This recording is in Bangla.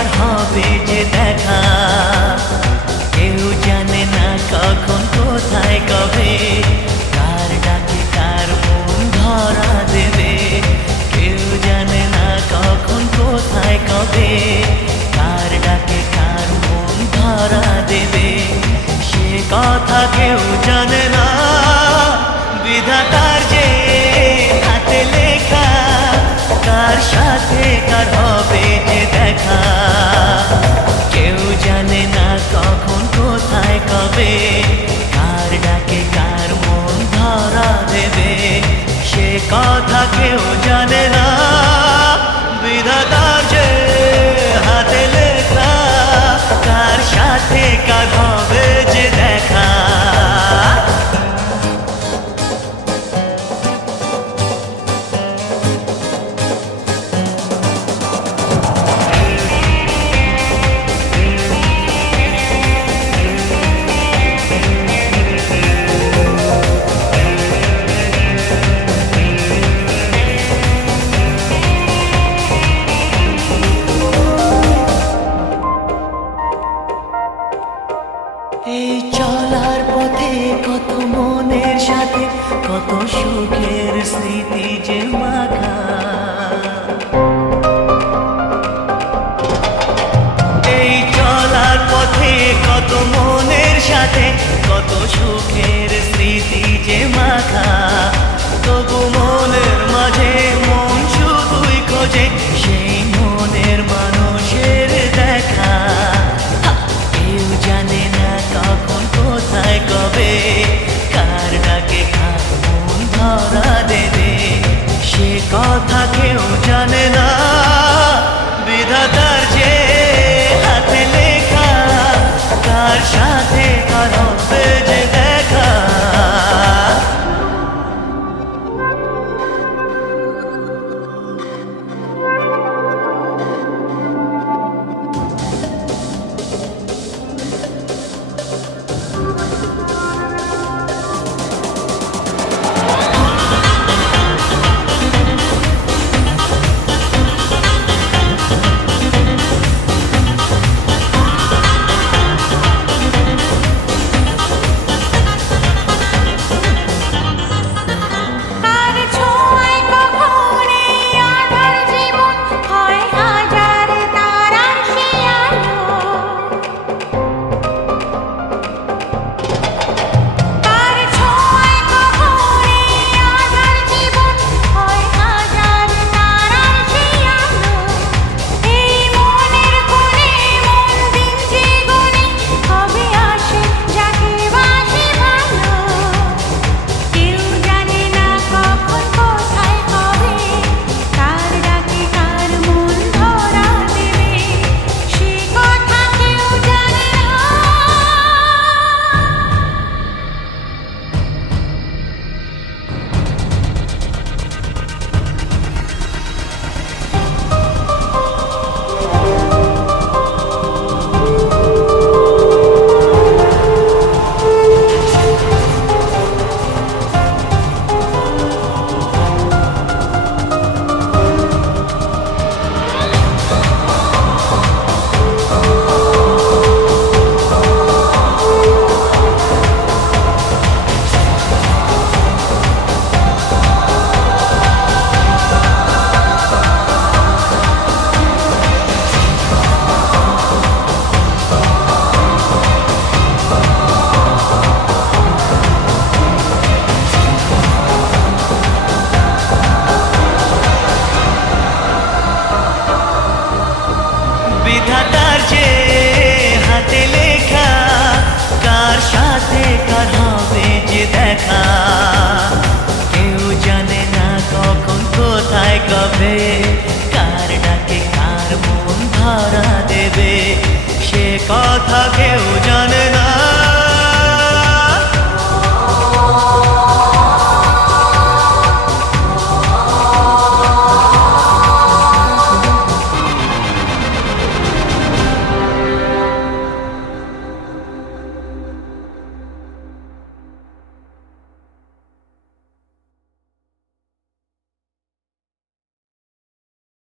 কার হবে যে দেখা, কেউ জানে না কখন কোথায় কবে, কার ডাকে কার মন ধরা দেবে। কেউ জানে না কখন কোথায় কবে, কার ডাকে কার মন ধরা দেবে। সে কথা কেউ জানে না, বিধাতার যে হাতে লেখা, কার সাথে কার হবে যে দেখা। কেউ জানে না কখন কোথায় কবে, কার ডাকে কার মন ধরা দেবে। সে কথা কেউ জানে না, বিধাতার যে হাতে লেখা, কার সাথে কার হবে যে দেখা। এই চলার পথে কত মনের সাথে কত সুখের স্মৃতি যে মাখা। এই চলার পথে কত মনের সাথে কত সুখের স্মৃতি যে মাখা। তবু মনের মাঝে মন শুধুই খোঁজে সেই মনের মানুষের দেখা। কেউ জানে না কখন কোথায় কবে, কার ডাকে কার মন ধরা দেবে। সে কথা কেউ জানে না, বিধাতার যে হাতে লেখা, কার সাথে কার হবে